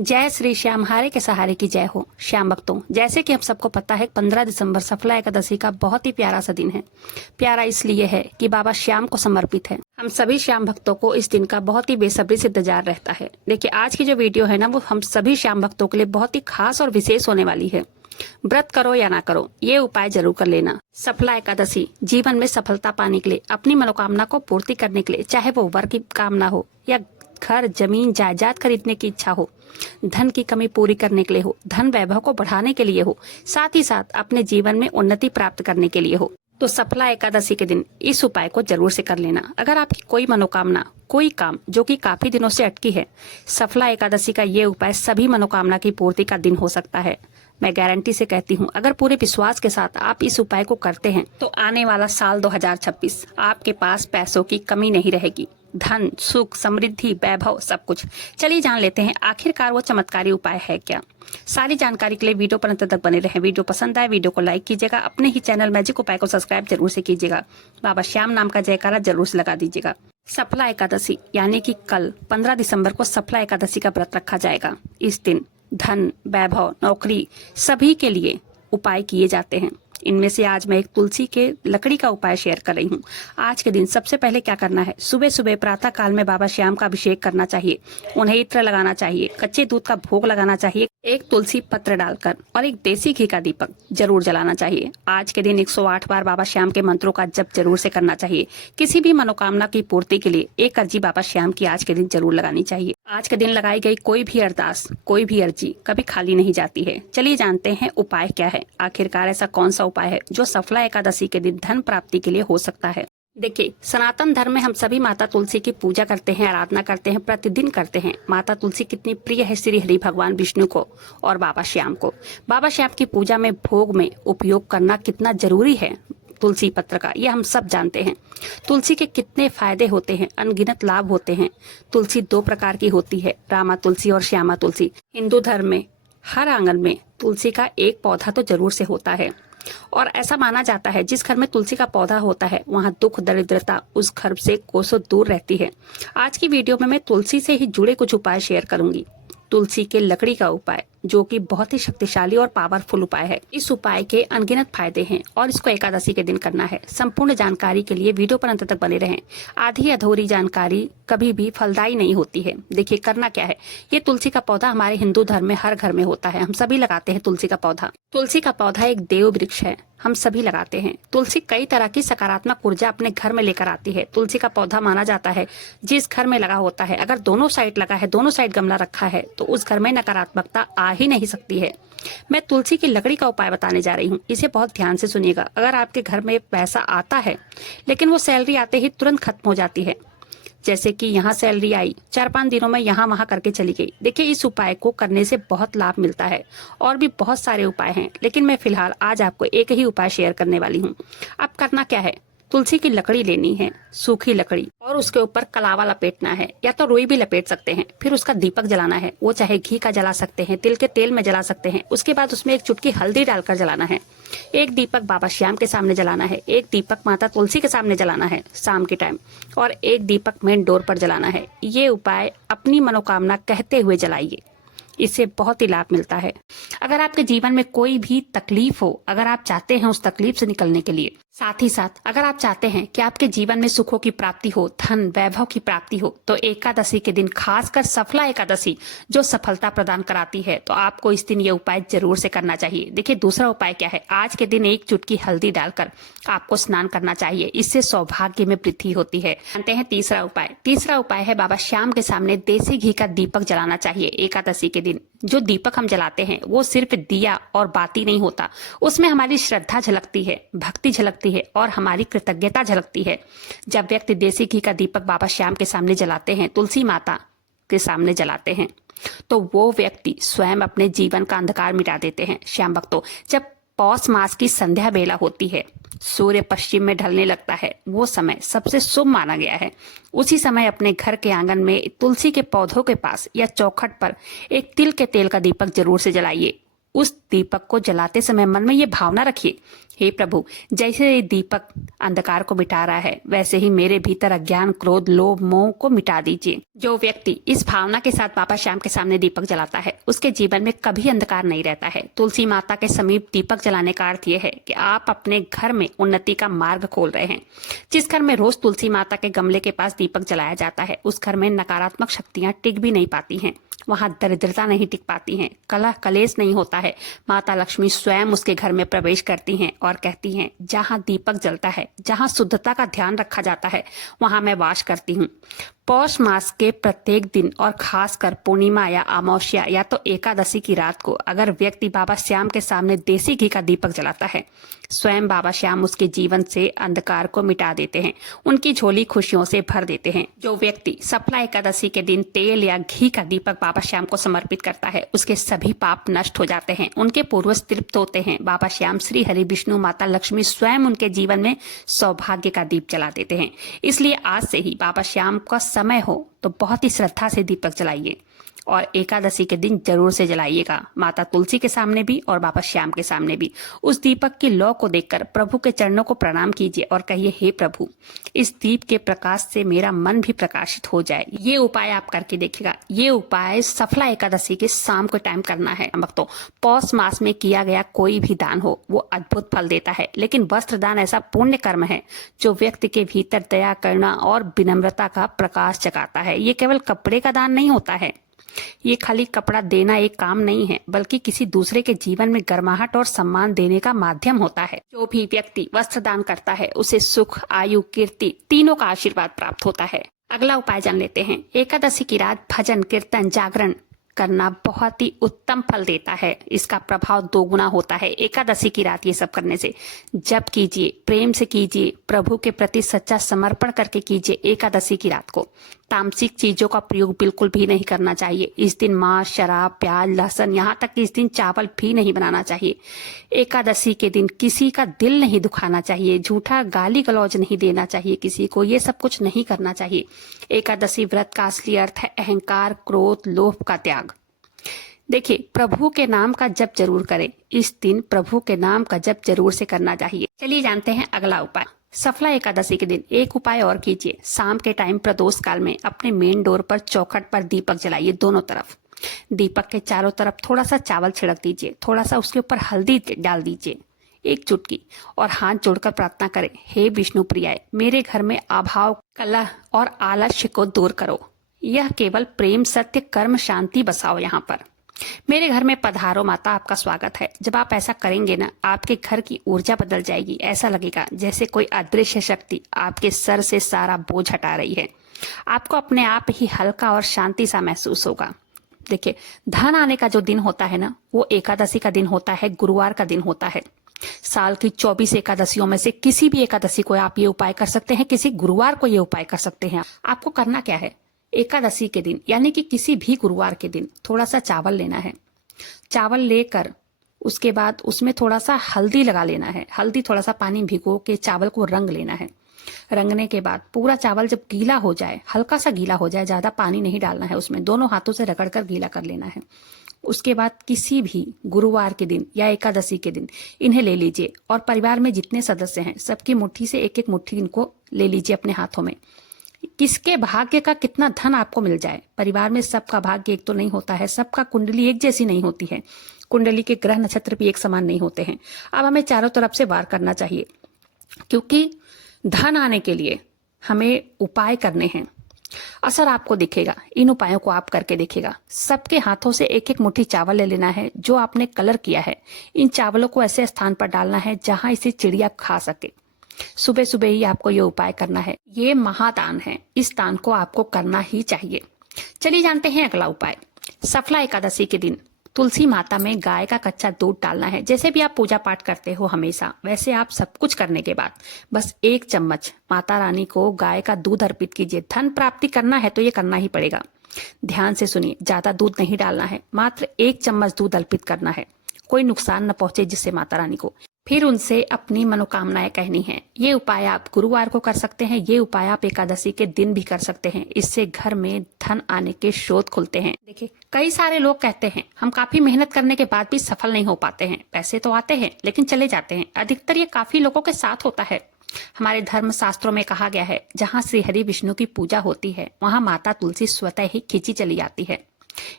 जय श्री श्याम हारे के सहारे की जय हो। श्याम भक्तों, जैसे कि हम सबको पता है 15 दिसंबर सफला एकादशी का बहुत ही प्यारा सा दिन है। प्यारा इसलिए है कि बाबा श्याम को समर्पित है। हम सभी श्याम भक्तों को इस दिन का बहुत ही बेसब्री से इंतजार रहता है। देखिए, आज की जो वीडियो है ना, वो हम सभी श्याम भक्तों के लिए बहुत ही खास और विशेष होने वाली है। व्रत करो या ना करो, ये उपाय जरूर कर लेना। सफला एकादशी जीवन में सफलता पाने के लिए, अपनी मनोकामना को पूर्ति करने के लिए, चाहे वो वर की कामना हो या घर जमीन जायदाद खरीदने की इच्छा हो, धन की कमी पूरी करने के लिए हो, धन वैभव को बढ़ाने के लिए हो, साथ ही साथ अपने जीवन में उन्नति प्राप्त करने के लिए हो, तो सफला एकादशी के दिन इस उपाय को जरूर से कर लेना। अगर आपकी कोई मनोकामना, कोई काम जो कि काफी दिनों से अटकी है, सफला एकादशी का ये उपाय सभी मनोकामना की पूर्ति का दिन हो सकता है। मैं गारंटी से कहती हूँ, अगर पूरे विश्वास के साथ आप इस उपाय को करते हैं तो आने वाला साल 2026 आपके पास पैसों की कमी नहीं रहेगी। धन, सुख, समृद्धि, वैभव, सब कुछ। चलिए जान लेते हैं आखिरकार वो चमत्कारी उपाय है क्या। सारी जानकारी के लिए वीडियो पर अंत तक बने रहें। वीडियो पसंद आए वीडियो को लाइक कीजिएगा, अपने ही चैनल मैजिक उपाय को सब्सक्राइब जरूर से कीजिएगा, बाबा श्याम नाम का जयकारा जरूर से लगा दीजिएगा। सफला एकादशी यानी कि कल 15 दिसंबर को सफला एकादशी का व्रत रखा जाएगा। इस दिन धन, वैभव, नौकरी सभी के लिए उपाय किए जाते हैं। इनमें से आज मैं एक तुलसी के लकड़ी का उपाय शेयर कर रही हूँ। आज के दिन सबसे पहले क्या करना है, सुबह सुबह प्रातः काल में बाबा श्याम का अभिषेक करना चाहिए, उन्हें इत्र लगाना चाहिए, कच्चे दूध का भोग लगाना चाहिए, एक तुलसी पत्र डालकर और एक देसी घी का दीपक जरूर जलाना चाहिए। आज के दिन 108 बार बाबा श्याम के मंत्रों का जप जरूर से करना चाहिए। किसी भी मनोकामना की पूर्ति के लिए एक अर्जी बाबा श्याम की आज के दिन जरूर लगानी चाहिए। आज के दिन लगाई गई कोई भी अरदास, कोई भी अर्जी कभी खाली नहीं जाती है। चलिए जानते हैं उपाय क्या है। आखिरकार ऐसा कौन सा उपाय है जो सफला एकादशी के दिन धन प्राप्ति के लिए हो सकता है। देखिए, सनातन धर्म में हम सभी माता तुलसी की पूजा करते हैं, आराधना करते हैं, प्रतिदिन करते हैं। माता तुलसी कितनी प्रिय है श्री हरि भगवान विष्णु को और बाबा श्याम को। बाबा श्याम की पूजा में भोग में उपयोग करना कितना जरूरी है तुलसी पत्र का, ये हम सब जानते हैं। तुलसी के कितने फायदे होते हैं, अनगिनत लाभ होते हैं। तुलसी 2 प्रकार की होती है, रामा तुलसी और श्यामा तुलसी। हिंदू धर्म में हर आंगन में तुलसी का एक पौधा तो जरूर से होता है और ऐसा माना जाता है जिस घर में तुलसी का पौधा होता है वहाँ दुख दरिद्रता उस घर से कोसों दूर रहती है। आज की वीडियो में मैं तुलसी से ही जुड़े कुछ उपाय शेयर करूंगी। तुलसी के लकड़ी का उपाय जो कि बहुत ही शक्तिशाली और पावरफुल उपाय है। इस उपाय के अनगिनत फायदे हैं और इसको एकादशी के दिन करना है। संपूर्ण जानकारी के लिए वीडियो पर अंत तक बने रहें। आधी अधूरी जानकारी कभी भी फलदायी नहीं होती है। देखिए, करना क्या है। ये तुलसी का पौधा हमारे हिंदू धर्म में हर घर में होता है, हम सभी लगाते हैं तुलसी का पौधा। तुलसी का पौधा एक देव वृक्ष है, हम सभी लगाते हैं। तुलसी कई तरह की सकारात्मक ऊर्जा अपने घर में लेकर आती है। तुलसी का पौधा माना जाता है जिस घर में लगा होता है, अगर दोनों साइड लगा है, दोनों साइड गमला रखा है, तो उस घर में नकारात्मकता आ ही नहीं सकती है। मैं तुलसी की लकड़ी का उपाय बताने जा रही हूँ, इसे बहुत ध्यान से सुनिएगा। अगर आपके घर में पैसा आता है लेकिन वो सैलरी आते ही तुरंत खत्म हो जाती है, जैसे कि यहाँ सैलरी आई 4-5 दिनों में यहाँ वहाँ करके चली गई, देखिए इस उपाय को करने से बहुत लाभ मिलता है। और भी बहुत सारे उपाय हैं, लेकिन मैं फिलहाल आज आपको एक ही उपाय शेयर करने वाली हूँ। अब करना क्या है, तुलसी की लकड़ी लेनी है, सूखी लकड़ी, और उसके ऊपर कलावा लपेटना है, या तो रुई भी लपेट सकते हैं। फिर उसका दीपक जलाना है, वो चाहे घी का जला सकते हैं, तिल के तेल में जला सकते हैं। उसके बाद उसमें एक चुटकी हल्दी डालकर जलाना है। एक दीपक बाबा श्याम के सामने जलाना है, एक दीपक माता तुलसी के सामने जलाना है शाम के टाइम, और एक दीपक मेन डोर पर जलाना है। ये उपाय अपनी मनोकामना कहते हुए जलाइए, इससे बहुत ही लाभ मिलता है। अगर आपके जीवन में कोई भी तकलीफ हो, अगर आप चाहते हैं उस तकलीफ से निकलने के लिए, साथ ही साथ अगर आप चाहते हैं कि आपके जीवन में सुखों की प्राप्ति हो, धन वैभव की प्राप्ति हो, तो एकादशी के दिन, खासकर सफला एकादशी जो सफलता प्रदान कराती है, तो आपको इस दिन ये उपाय जरूर से करना चाहिए। देखिए, दूसरा उपाय क्या है। आज के दिन एक चुटकी हल्दी डालकर आपको स्नान करना चाहिए, इससे सौभाग्य में वृद्धि होती है। जानते हैं तीसरा उपाय। तीसरा उपाय है बाबा श्याम के सामने देसी घी का दीपक जलाना चाहिए एकादशी के दिन। जो दीपक हम जलाते हैं वो सिर्फ दिया और बाती नहीं होता, उसमें हमारी श्रद्धा झलकती है, भक्ति झलकती है और हमारी कृतज्ञता झलकती है। जब व्यक्ति देसी घी का दीपक बाबा श्याम के सामने जलाते हैं, तुलसी माता के सामने जलाते हैं, तो वो व्यक्ति स्वयं अपने जीवन का अंधकार मिटा देते हैं। श्याम भक्तों, जब पौष मास की संध्या बेला होती है, सूर्य पश्चिम में ढलने लगता है, वो समय सबसे शुभ माना गया है। उसी समय अपने घर के आंगन में तुलसी के पौधों के पास या चौखट पर एक तिल के तेल का दीपक जरूर से जलाइए। उस दीपक को जलाते समय मन में ये भावना रखिए, हे प्रभु, जैसे ये दीपक अंधकार को मिटा रहा है, वैसे ही मेरे भीतर अज्ञान, क्रोध, लोभ, मोह को मिटा दीजिए। जो व्यक्ति इस भावना के साथ बाबा श्याम के सामने दीपक जलाता है, उसके जीवन में कभी अंधकार नहीं रहता है। तुलसी माता के समीप दीपक जलाने का अर्थ यह है कि आप अपने घर में उन्नति का मार्ग खोल रहे हैं। जिस घर में रोज तुलसी माता के गमले के पास दीपक जलाया जाता है, उस घर में नकारात्मक शक्तियां टिक भी नहीं पाती हैं, वहां दरिद्रता नहीं टिक पाती है, कलह कलेश नहीं होता है। माता लक्ष्मी स्वयं उसके घर में प्रवेश करती हैं और कहती हैं, जहां दीपक जलता है, जहां शुद्धता का ध्यान रखा जाता है, वहां मैं वास करती हूँ। पौष मास के प्रत्येक दिन और खासकर पूर्णिमा या अमावस्या या तो एकादशी की रात को अगर व्यक्ति बाबा श्याम के सामने देसी घी का दीपक जलाता है, स्वयं बाबा श्याम उसके जीवन से अंधकार को मिटा देते हैं, उनकी झोली खुशियों से भर देते हैं। जो व्यक्ति सफला एकादशी के दिन तेल या घी का दीपक बाबा श्याम को समर्पित करता है, उसके सभी पाप नष्ट हो जाते हैं, उनके पूर्वज तृप्त होते हैं। बाबा श्याम, श्री हरि विष्णु, माता लक्ष्मी स्वयं उनके जीवन में सौभाग्य का दीप जला देते हैं। इसलिए आज से ही बाबा श्याम का समय हो तो बहुत ही श्रद्धा से दीपक जलाइए और एकादशी के दिन जरूर से जलाइएगा, माता तुलसी के सामने भी और बाबा श्याम के सामने भी। उस दीपक की लौ को देखकर प्रभु के चरणों को प्रणाम कीजिए और कहिए, हे प्रभु, इस दीप के प्रकाश से मेरा मन भी प्रकाशित हो जाए। ये उपाय आप करके देखिएगा। ये उपाय सफला एकादशी के शाम को टाइम करना है। भक्तों, पौष मास में किया गया कोई भी दान हो वो अद्भुत फल देता है, लेकिन वस्त्र दान ऐसा पुण्य कर्म है जो व्यक्ति के भीतर दया, करुणा और विनम्रता का प्रकाश जगाता है। ये केवल कपड़े का दान नहीं होता है, ये खाली कपड़ा देना एक काम नहीं है, बल्कि किसी दूसरे के जीवन में गर्माहट और सम्मान देने का माध्यम होता है। जो भी व्यक्ति वस्त्र दान करता है, उसे सुख, आयु, कीर्ति तीनों का आशीर्वाद प्राप्त होता है। अगला उपाय जान लेते हैं। एकादशी की रात भजन, कीर्तन, जागरण करना बहुत ही उत्तम फल देता है। इसका प्रभाव दोगुना होता है एकादशी की रात ये सब करने से। जप कीजिए, प्रेम से कीजिए, प्रभु के प्रति सच्चा समर्पण करके कीजिए। एकादशी की रात को तामसिक चीजों का प्रयोग बिल्कुल भी नहीं करना चाहिए। इस दिन मांस, शराब, प्याज, लहसुन, यहाँ तक कि इस दिन चावल भी नहीं बनाना चाहिए। एकादशी के दिन किसी का दिल नहीं दुखाना चाहिए, झूठा गाली गलौज नहीं देना चाहिए किसी को, ये सब कुछ नहीं करना चाहिए। एकादशी व्रत का असली अर्थ है अहंकार, क्रोध, लोभ का त्याग। देखिए, प्रभु के नाम का जप जरूर करें। इस दिन प्रभु के नाम का जप जरूर से करना चाहिए। चलिए जानते हैं अगला उपाय। सफला एकादशी के दिन एक उपाय और कीजिए। शाम के टाइम प्रदोष काल में अपने मेन डोर पर, चौखट पर दीपक जलाइए दोनों तरफ। दीपक के चारों तरफ थोड़ा सा चावल छिड़क दीजिए, थोड़ा सा उसके ऊपर हल्दी डाल दीजिए, एक चुटकी, और हाथ जोड़कर प्रार्थना करें, हे विष्णु प्रियाय, मेरे घर में अभाव, कलह और आलस्य को दूर करो। यह केवल प्रेम, सत्य, कर्म, शांति बसाओ यहाँ पर। मेरे घर में पधारो माता, आपका स्वागत है। जब आप ऐसा करेंगे ना, आपके घर की ऊर्जा बदल जाएगी। ऐसा लगेगा जैसे कोई अदृश्य शक्ति आपके सर से सारा बोझ हटा रही है। आपको अपने आप ही हल्का और शांति सा महसूस होगा। देखिए, धन आने का जो दिन होता है ना, वो एकादशी का दिन होता है, गुरुवार का दिन होता है। साल की 24 एकादशियों में से किसी भी एकादशी को आप ये उपाय कर सकते हैं, किसी गुरुवार को ये उपाय कर सकते हैं। आपको करना क्या है, एकादशी के दिन यानी कि किसी भी गुरुवार के दिन थोड़ा सा चावल लेना है। चावल लेकर उसके बाद उसमें थोड़ा सा हल्दी लगा लेना है। हल्दी थोड़ा सा पानी भिगो के चावल को रंग लेना है। रंगने के बाद पूरा चावल जब गीला हो जाए, हल्का सा गीला हो जाए, ज्यादा पानी नहीं डालना है उसमें, दोनों हाथों से रगड़कर गीला कर लेना है। उसके बाद किसी भी गुरुवार के दिन या एकादशी के दिन इन्हें ले लीजिए और परिवार में जितने सदस्य हैं सबकी मुट्ठी से एक एक मुट्ठी इनको ले लीजिए अपने हाथों में। किसके भाग्य का कितना धन आपको मिल जाए। परिवार में सबका भाग्य एक तो नहीं होता है, सबका कुंडली एक जैसी नहीं होती है, कुंडली के ग्रह नक्षत्र भी एक समान नहीं होते हैं। अब हमें चारों तरफ से वार करना चाहिए, क्योंकि धन आने के लिए हमें उपाय करने हैं। असर आपको दिखेगा, इन उपायों को आप करके देखिएगा। सबके हाथों से एक एक मुट्ठी चावल ले लेना है जो आपने कलर किया है। इन चावलों को ऐसे स्थान पर डालना है जहां इसे चिड़िया खा सके। सुबह सुबह ही आपको ये उपाय करना है। ये महादान है, इस दान को आपको करना ही चाहिए। चलिए जानते हैं अगला उपाय। सफला एकादशी के दिन तुलसी माता में गाय का कच्चा दूध डालना है। जैसे भी आप पूजा पाठ करते हो हमेशा, वैसे आप सब कुछ करने के बाद बस 1 चम्मच माता रानी को गाय का दूध अर्पित कीजिए। धन प्राप्ति करना है तो ये करना ही पड़ेगा। ध्यान से सुनिए, ज्यादा दूध नहीं डालना है, मात्र 1 चम्मच दूध अर्पित करना है। कोई नुकसान न पहुंचे जिससे माता रानी को। फिर उनसे अपनी मनोकामनाएं कहनी है। ये उपाय आप गुरुवार को कर सकते हैं, ये उपाय आप एकादशी के दिन भी कर सकते हैं। इससे घर में धन आने के स्रोत खुलते हैं। देखिए, कई सारे लोग कहते हैं हम काफी मेहनत करने के बाद भी सफल नहीं हो पाते हैं, पैसे तो आते हैं लेकिन चले जाते हैं। अधिकतर ये काफी लोगों के साथ होता है। हमारे धर्म शास्त्रों में कहा गया है, जहाँ श्री हरि विष्णु की पूजा होती है वहां माता तुलसी स्वतः ही खींची चली आती है।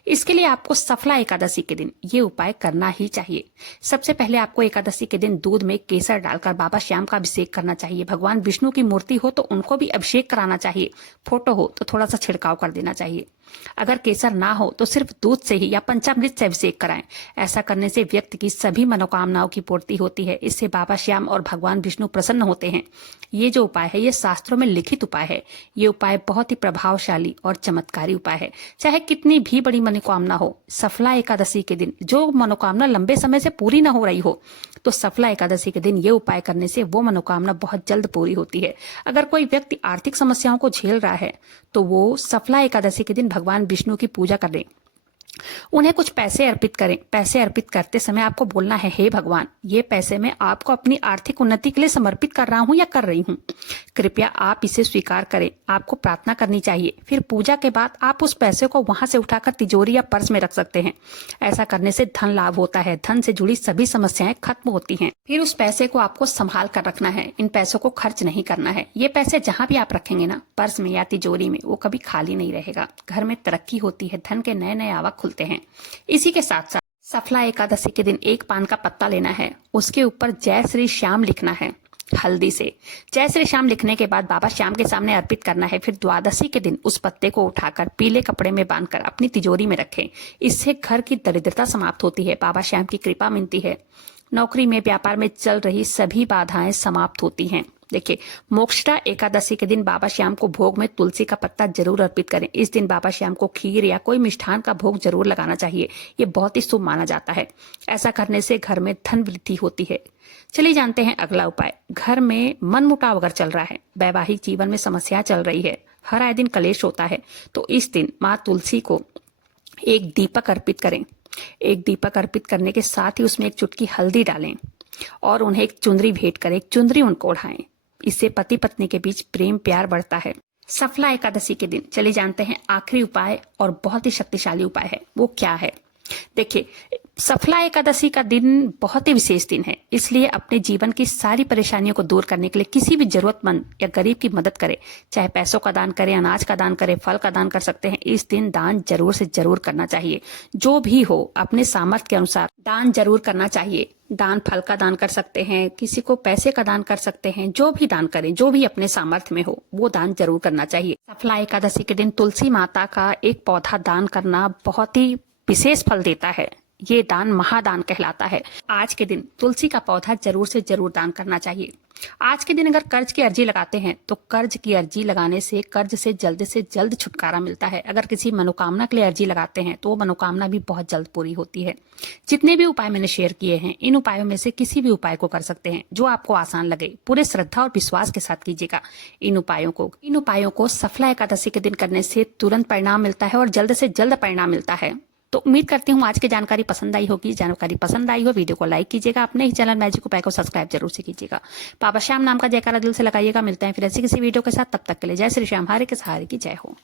इसके लिए आपको सफला एकादशी के दिन ये उपाय करना ही चाहिए। सबसे पहले आपको एकादशी के दिन दूध में केसर डालकर बाबा श्याम का अभिषेक करना चाहिए। भगवान विष्णु की मूर्ति हो तो उनको भी अभिषेक कराना चाहिए। फोटो हो तो थोड़ा सा छिड़काव कर देना चाहिए। अगर केसर ना हो तो सिर्फ दूध से ही या पंचामृत से अभिषेक कराएं। ऐसा करने से व्यक्ति की सभी मनोकामनाओं की पूर्ति होती है। इससे बाबा श्याम और भगवान विष्णु प्रसन्न होते हैं। ये जो उपाय है ये शास्त्रों में लिखित उपाय है। ये उपाय बहुत ही प्रभावशाली और चमत्कारी उपाय है। चाहे कितनी भी बड़ी मनोकामना हो, सफला एकादशी के दिन जो मनोकामना लंबे समय से पूरी ना हो रही हो, तो सफला एकादशी के दिन ये उपाय करने से वो मनोकामना बहुत जल्द पूरी होती है। अगर कोई व्यक्ति आर्थिक समस्याओं को झेल रहा है तो वो सफला एकादशी के दिन भगवान विष्णु की पूजा करें, उन्हें कुछ पैसे अर्पित करें। पैसे अर्पित करते समय आपको बोलना है, हे भगवान, ये पैसे मैं आपको अपनी आर्थिक उन्नति के लिए समर्पित कर रहा हूं या कर रही हूं, कृपया आप इसे स्वीकार करें। आपको प्रार्थना करनी चाहिए। फिर पूजा के बाद आप उस पैसे को वहां से उठाकर तिजोरी या पर्स में रख सकते हैं। ऐसा करने से धन लाभ होता है, धन से जुड़ी सभी समस्याएं खत्म होती हैं। फिर उस पैसे को आपको संभाल कर रखना है, इन पैसों को खर्च नहीं करना है। ये पैसे जहां भी आप रखेंगे ना, पर्स में या तिजोरी में, वो कभी खाली नहीं रहेगा। घर में तरक्की होती है, धन के नए नए आवक खुलते हैं। इसी के साथ साथ सफला एकादशी के दिन एक पान का पत्ता लेना है, उसके ऊपर जय श्री श्याम लिखना है हल्दी से। जय श्री श्याम लिखने के बाद बाबा श्याम के सामने अर्पित करना है। फिर द्वादशी के दिन उस पत्ते को उठाकर पीले कपड़े में बांधकर अपनी तिजोरी में रखें। इससे घर की दरिद्रता समाप्त होती है, बाबा श्याम की कृपा मिलती है। नौकरी में, व्यापार में चल रही सभी बाधाएं समाप्त होती हैं। देखिए, मोक्षदा एकादशी के दिन बाबा श्याम को भोग में तुलसी का पत्ता जरूर अर्पित करें। इस दिन बाबा श्याम को खीर या कोई मिष्ठान का भोग जरूर लगाना चाहिए। ये बहुत ही शुभ माना जाता है। ऐसा करने से घर में धन वृद्धि होती है। चलिए जानते हैं अगला उपाय। घर में मनमुटाव अगर चल रहा है, वैवाहिक जीवन में समस्या चल रही है, हर आए दिन कलेश होता है, तो इस दिन माँ तुलसी को एक दीपक अर्पित करें। एक दीपक अर्पित करने के साथ ही उसमें एक चुटकी हल्दी डालें और उन्हें एक चुंदरी भेंट करें। एक चुंदरी उनको ओढ़ाएं। इससे पति पत्नी के बीच प्रेम प्यार बढ़ता है। सफला एकादशी के दिन चले जानते हैं आखिरी उपाय और बहुत ही शक्तिशाली उपाय है। वो क्या है? देखिए, सफला एकादशी का दिन बहुत ही विशेष दिन है, इसलिए अपने जीवन की सारी परेशानियों को दूर करने के लिए किसी भी जरूरतमंद या गरीब की मदद करें। चाहे पैसों का दान करें, अनाज का दान करें, फल का दान कर सकते हैं। इस दिन दान जरूर से जरूर करना चाहिए। जो भी हो अपने सामर्थ्य के अनुसार दान जरूर करना चाहिए। दान फल का दान कर सकते हैं, किसी को पैसे का दान कर सकते हैं। जो भी दान करें, जो भी अपने सामर्थ्य में हो, वो दान जरूर करना चाहिए। सफला एकादशी के दिन तुलसी माता का एक पौधा दान करना बहुत ही विशेष फल देता है। ये दान महादान कहलाता है। आज के दिन तुलसी का पौधा जरूर से जरूर दान करना चाहिए। आज के दिन अगर कर्ज की अर्जी लगाते हैं तो कर्ज की अर्जी लगाने से कर्ज से जल्द छुटकारा मिलता है। अगर किसी मनोकामना के लिए अर्जी लगाते हैं तो वो मनोकामना भी बहुत जल्द पूरी होती है। जितने भी उपाय मैंने शेयर किए हैं, इन उपायों में से किसी भी उपाय को कर सकते हैं जो आपको आसान लगे। पूरे श्रद्धा और विश्वास के साथ कीजिएगा इन उपायों को सफला एकादशी के दिन करने से तुरंत परिणाम मिलता है और जल्द से जल्द परिणाम मिलता है। तो उम्मीद करती हूँ आज की जानकारी पसंद आई होगी। जानकारी पसंद आई हो, वीडियो को लाइक कीजिएगा। अपने ही चैनल मैजिक उपाय को सब्सक्राइब जरूर से कीजिएगा। बाबा श्याम नाम का जयकारा दिल से लगाइएगा। मिलते हैं फिर ऐसी किसी वीडियो के साथ। तब तक के लिए जय श्री श्याम, हरे के सहारे की जय हो।